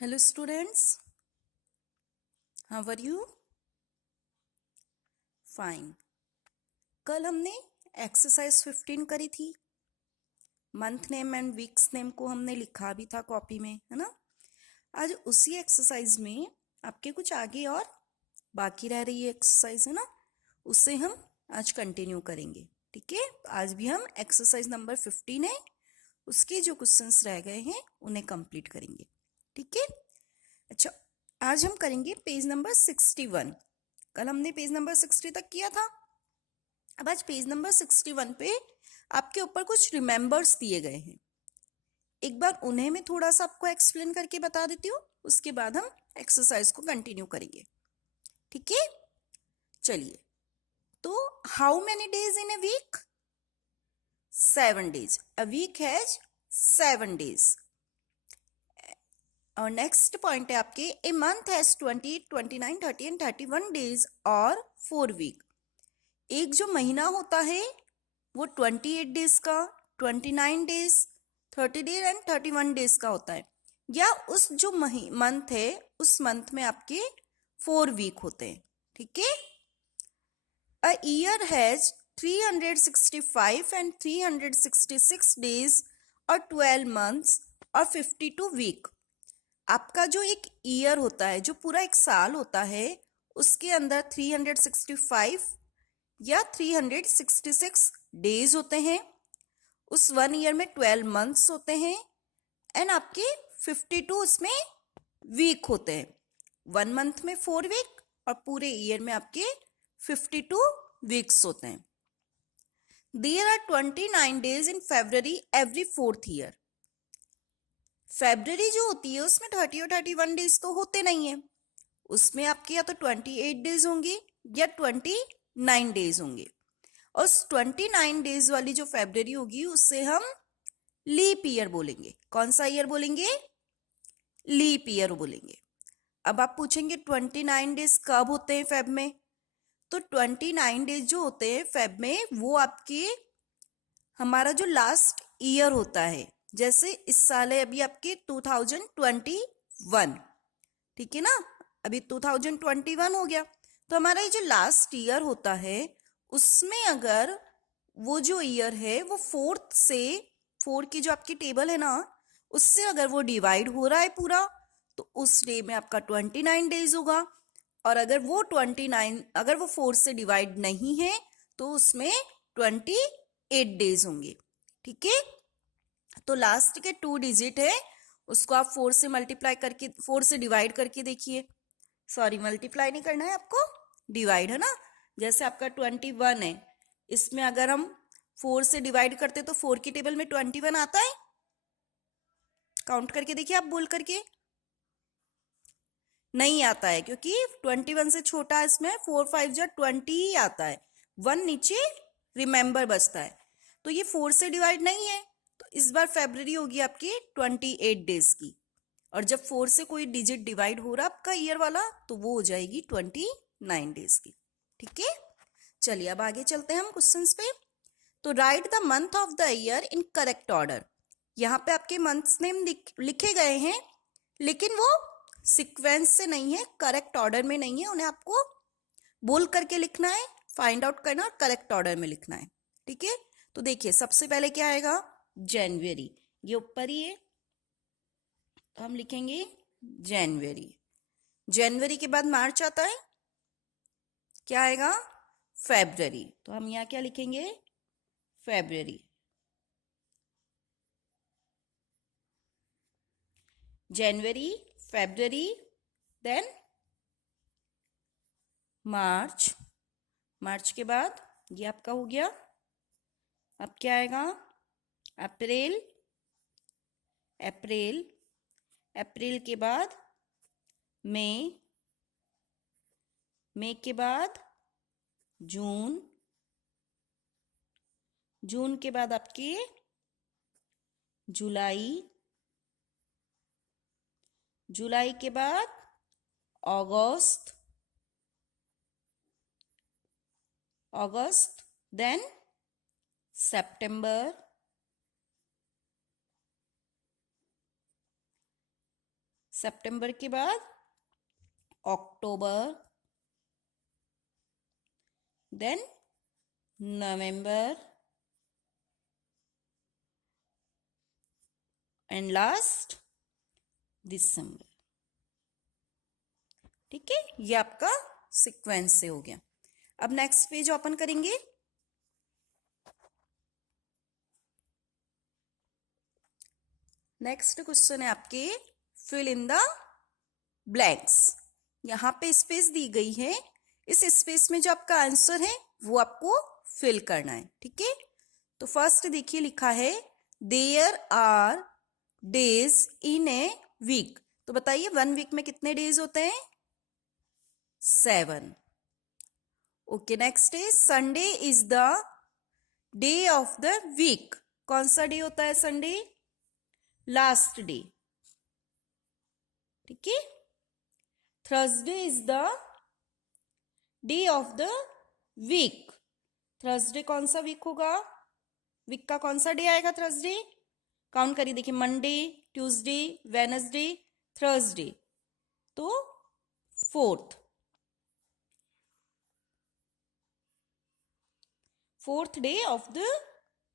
Hello students, how are you? Fine. कल हमने exercise 15 करी थी। Month name and weeks name को हमने लिखा भी था कॉपी में, है ना। आज उसी एक्सरसाइज में आपके कुछ आगे और बाकी रह रही है एक्सरसाइज, है ना। उससे हम आज कंटिन्यू करेंगे। ठीक है, आज भी हम एक्सरसाइज नंबर 15 है, उसके जो क्वेश्चंस रह गए हैं उन्हें कंप्लीट करेंगे। ठीक है। अच्छा, आज हम करेंगे पेज नंबर 61। कल हमने पेज नंबर 60 तक किया था। अब आज पेज नंबर 61 पे आपके ऊपर कुछ रिमेंबर्स दिए गए हैं। एक बार उन्हें मैं थोड़ा सा आपको एक्सप्लेन करके बता देती हूँ, उसके बाद हम एक्सरसाइज को कंटिन्यू करेंगे। ठीक है, चलिए। तो how many days in a week? 7 days. A week has 7 days. और नेक्स्ट पॉइंट है आपके, a month has 20, 29, 30 and 31 days और 4 वीक। एक जो महीना होता है वो 28 डेज का, 29 डेज, 30 डेज एंड 31 डेज का होता है। या उस जो मंथ है उस मंथ में आपके 4 वीक होते हैं। ठीक है। A year has 365 and 366 days और 12 मंथ्स और 52 वीक। आपका जो एक ईयर होता है, जो पूरा एक साल होता है, उसके अंदर 365 या 366 डेज होते हैं। उस 1 ईयर में 12 मंथ्स होते हैं एंड आपके 52 उसमें वीक होते हैं। 1 मंथ में 4 वीक और पूरे ईयर में आपके 52 वीक्स होते हैं। There are 29 days in February every 4th year. February जो होती है उसमें 30 और 31 डेज तो होते नहीं है, उसमें आपके या तो 28 डेज होंगे या 29 डेज होंगे। और 29 डेज वाली जो फेब्रुअरी होगी उससे हम लीप ईयर बोलेंगे। कौन सा ईयर बोलेंगे? लीप ईयर बोलेंगे। अब आप पूछेंगे 29 डेज कब होते हैं फेब में? तो 29 डेज जो होते हैं फेब में वो आपके हमारा जो लास्ट ईयर होता है। जैसे इस साल है अभी आपके 2021, ठीक है ना। अभी 2021 हो गया, तो हमारा ये जो लास्ट ईयर होता है उसमें अगर वो जो ईयर है वो 4th से, 4 की जो आपकी टेबल है ना उससे अगर वो डिवाइड हो रहा है पूरा, तो उस डे में आपका 29 डेज होगा। और अगर वो 29, अगर वो 4 से डिवाइड नहीं है तो उसमें 28 डेज होंगे। ठीक है। तो लास्ट के 2 डिजिट है उसको आप 4 से मल्टीप्लाई करके, 4 से डिवाइड करके देखिए। सॉरी, मल्टीप्लाई नहीं करना है आपको, डिवाइड, है ना। जैसे आपका 21 है, इसमें अगर हम 4 से डिवाइड करते तो 4 की टेबल में 21 आता है? काउंट करके देखिए आप, बोल करके। नहीं आता है, क्योंकि 21 से छोटा इसमें 4 5 जा 20 ही आता है, 1 नीचे रिमेंबर बचता है। तो ये 4 से डिवाइड नहीं है, तो इस बार फेब्रुअरी होगी आपकी 28 डेज की। और जब 4 से कोई डिजिट डिवाइड हो रहा आपका ईयर वाला, तो वो हो जाएगी 29 डेज की। ठीक है। चलिए अब आगे चलते हैं हम क्वेश्चंस पे। तो right the month of the year in correct order. यहाँ पे आपके मंथ्स नेम लिखे गए हैं, लेकिन वो सीक्वेंस से नहीं है, करेक्ट ऑर्डर में नहीं है। उन्हें आपको बोल करके लिखना है, फाइंड आउट करना और करेक्ट ऑर्डर में लिखना है। ठीक है। तो देखिए सबसे पहले क्या आएगा? जनवरी, ये ऊपर ही है, तो हम लिखेंगे जनवरी। जनवरी के बाद मार्च आता है, क्या आएगा? फेब्रुअरी, तो हम यहाँ क्या लिखेंगे? फेब्रुअरी। जनवरी, फेब्रुअरी, देन मार्च। मार्च के बाद ये आपका हो गया। अब क्या आएगा? अप्रैल, अप्रैल, अप्रैल के बाद मई, मई के बाद जून, जून के बाद आपके जुलाई, जुलाई के बाद अगस्त, अगस्त, देन सितंबर, सितंबर के बाद अक्टूबर, देन नवंबर एंड लास्ट दिसंबर। ठीक है, ये आपका सीक्वेंस से हो गया। अब नेक्स्ट पेज ओपन करेंगे। नेक्स्ट क्वेश्चन है आपके फिल इन द ब्लैंक्स। यहां पे स्पेस दी गई है, इस स्पेस में जो आपका आंसर है वो आपको फिल करना है। ठीक है, तो फर्स्ट देखिए लिखा है there are days in a week. तो बताइए 1 वीक में कितने डेज होते हैं? 7। Okay, next is Sunday is the day of the week. कौन सा डे होता है संडे? Last day. ठीक है, Thursday is the day of the week. Thursday कौन सा वीक होगा? वीक का कौन सा डे आएगा थर्सडे? काउंट करिए, देखिए मंडे, ट्यूसडे, वेडनेसडे, थर्सडे, तो 4th day of the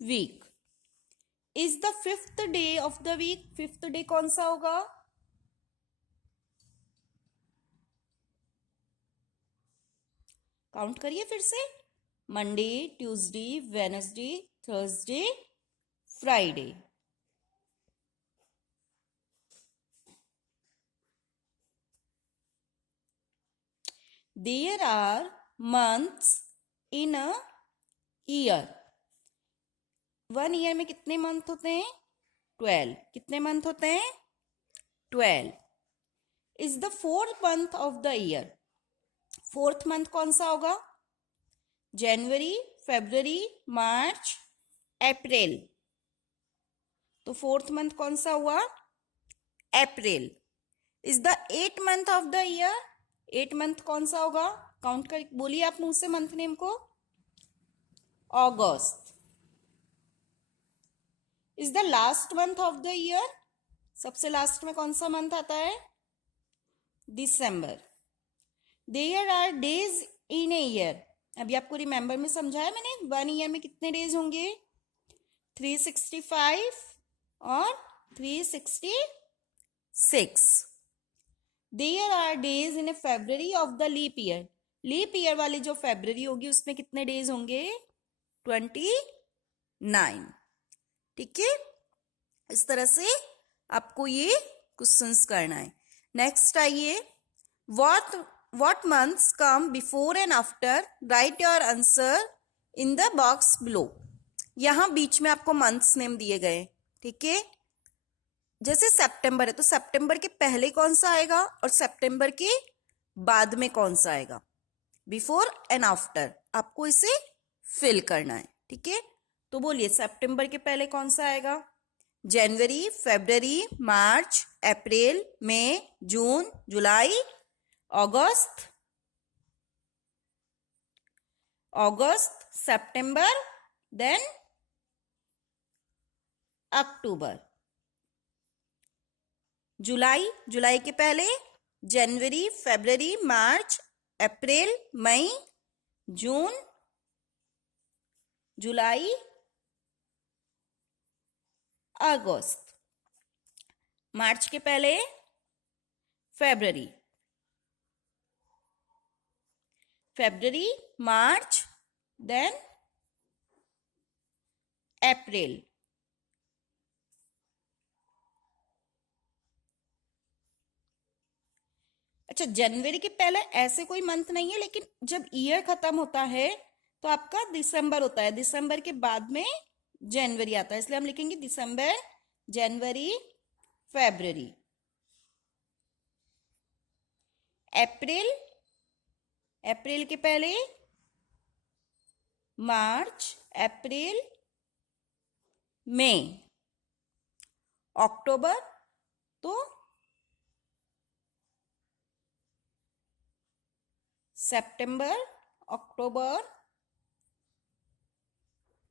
week is the 5th day of the week. 5th day कौन सा होगा? काउंट करिए फिर से, Monday, Tuesday, Wednesday, Thursday, Friday. There are months in a year. 1 year में कितने month होते हैं? 12। कितने मंथ होते हैं? 12 is the 4th month of the year. 4th month कौन सा होगा? जनवरी, फेब्रुवरी, मार्च, अप्रैल। तो 4th मंथ कौन सा हुआ? April. Is the 8th month of the year. 8th month कौन सा होगा? काउंट कर बोलिए आप मुंह से मंथ नेम को। August. Is the last month of the year. सबसे लास्ट में कौन सा मंथ आता है? दिसंबर। There are days in a year. अभी आपको रिमेंबर में समझाया मैंने, 1 ईयर में कितने डेज होंगे? 365 और 366। There are days in a February of the leap year. Leap year वाली जो फेब्रुवरी होगी उसमें कितने डेज होंगे? 29। ठीक है, इस तरह से आपको ये क्वेश्चंस करना है। नेक्स्ट आइए, what months come before and after? Write your answer in the box below। यहां बीच में आपको मंथ्स नेम दिए गए। ठीक है, जैसे सितंबर है तो सितंबर के पहले कौन सा आएगा और सितंबर के बाद में कौन सा आएगा? बिफोर एंड आफ्टर आपको इसे फिल करना है। ठीक है, तो बोलिए सितंबर के पहले कौन सा आएगा? जनवरी, फेब्रुवरी, मार्च, अप्रैल, मई, जून, जुलाई, अगस्त, सितंबर, देन अक्टूबर। जुलाई के पहले जनवरी, फेब्रुवरी, मार्च, अप्रैल, मई, जून, जुलाई, अगस्त। मार्च के पहले फेब्रुवरी, मार्च, देन अप्रैल। अच्छा, जनवरी के पहले ऐसे कोई मंथ नहीं है, लेकिन जब ईयर खत्म होता है तो आपका दिसंबर होता है। दिसंबर के बाद में जनवरी आता है, इसलिए हम लिखेंगे दिसंबर, जनवरी, फेब्रुवरी। अप्रैल के पहले मार्च, अप्रैल, मई। अक्टूबर तो सितंबर, अक्टूबर,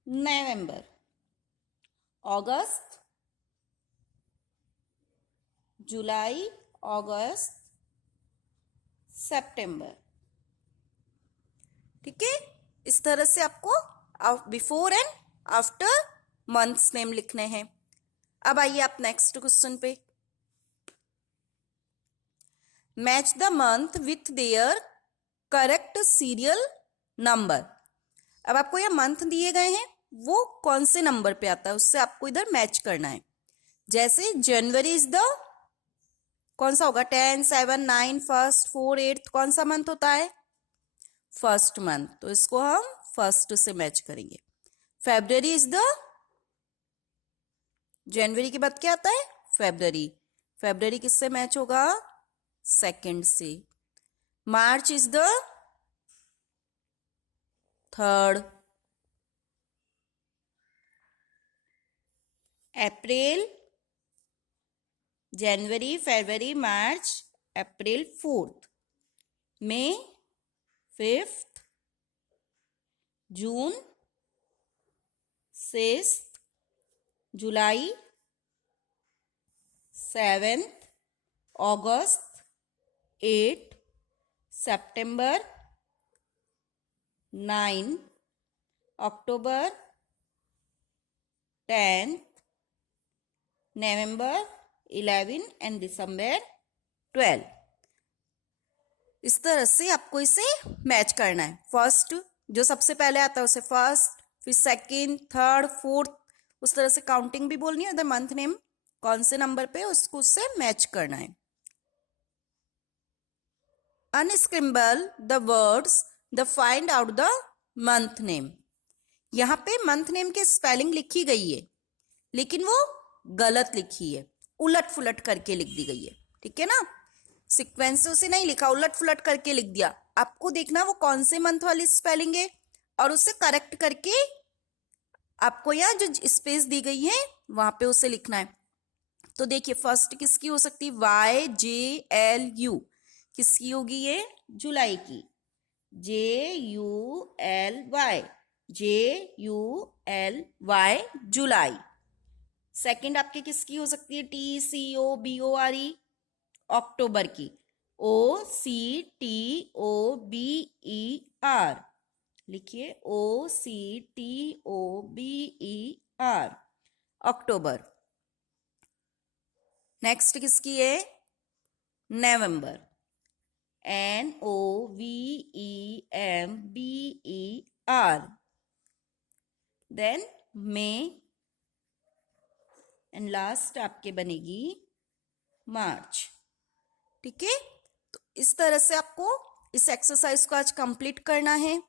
नवंबर, अगस्त, जुलाई, अगस्त, सितंबर। ठीक है, इस तरह से आपको before and after months name लिखने हैं। अब आइए आप नेक्स्ट क्वेश्चन पे। Match the month with their correct serial number. अब आपको यह मंथ दिए गए हैं, वो कौन से नंबर पे आता है उससे आपको इधर मैच करना है। जैसे जनवरी इज द कौन सा होगा, 10, 7, 9, फर्स्ट, 4, 8 कौन सा मंथ होता है, फर्स्ट मंथ, तो इसको हम फर्स्ट से मैच करेंगे। फेब्रुअरी इज द, जनवरी के बाद क्या आता है, फेब्रुअरी, फेब्रुअरी किससे मैच होगा, सेकंड से। March is the third, April, जनवरी, फरवरी, मार्च, अप्रैल फोर्थ, मई फिफ्थ, जून सिक्स्थ, जुलाई सेवेंथ, अगस्त एट, सितंबर 9, अक्टूबर 10, नवंबर 11 एंड दिसंबर 12। इस तरह से आपको इसे मैच करना है। फर्स्ट जो सबसे पहले आता है उसे फर्स्ट, फिर सेकंड, थर्ड, फोर्थ, उस तरह से काउंटिंग भी बोलनी है। उधर मंथ नेम कौन से नंबर पे उसको उससे मैच करना है। Unscramble the words the find out the month name. यहाँ पे मंथ नेम की स्पेलिंग लिखी गई है लेकिन वो गलत लिखी है, उलट फुलट करके लिख दी गई है। ठीक है ना, सीक्वेंस से उसे नहीं लिखा, उलट फुलट करके लिख दिया। आपको देखना वो कौन से मंथ वाली स्पेलिंग है और उसे करेक्ट करके आपको यहाँ जो स्पेस दी गई है वहां पे उसे लिखना है। तो देखिए फर्स्ट किसकी हो सकती है, YJLU, किसकी होगी ये, जुलाई की, JULY, JULY, जुलाई। सेकंड आपकी किसकी हो सकती है, TCOBORE, अक्टूबर की, OCTOBER, लिखिए OCTOBER, अक्टूबर। नेक्स्ट किसकी है, November, NOVEMBER, then May and last आपके बनेगी मार्च। ठीक है, तो इस तरह से आपको इस एक्सरसाइज को आज कंप्लीट करना है।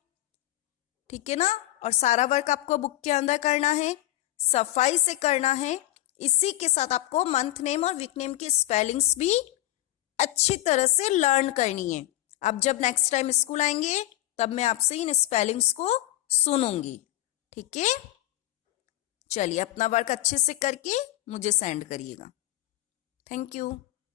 ठीक है ना, और सारा वर्क आपको बुक के अंदर करना है, सफाई से करना है। इसी के साथ आपको मंथ नेम और वीक नेम की स्पेलिंग्स भी अच्छी तरह से लर्न करनी है। अब जब नेक्स्ट टाइम स्कूल आएंगे तब मैं आपसे इन स्पेलिंग्स को सुनूंगी। ठीक है, चलिए अपना वर्क अच्छे से करके मुझे सेंड करिएगा। Thank you.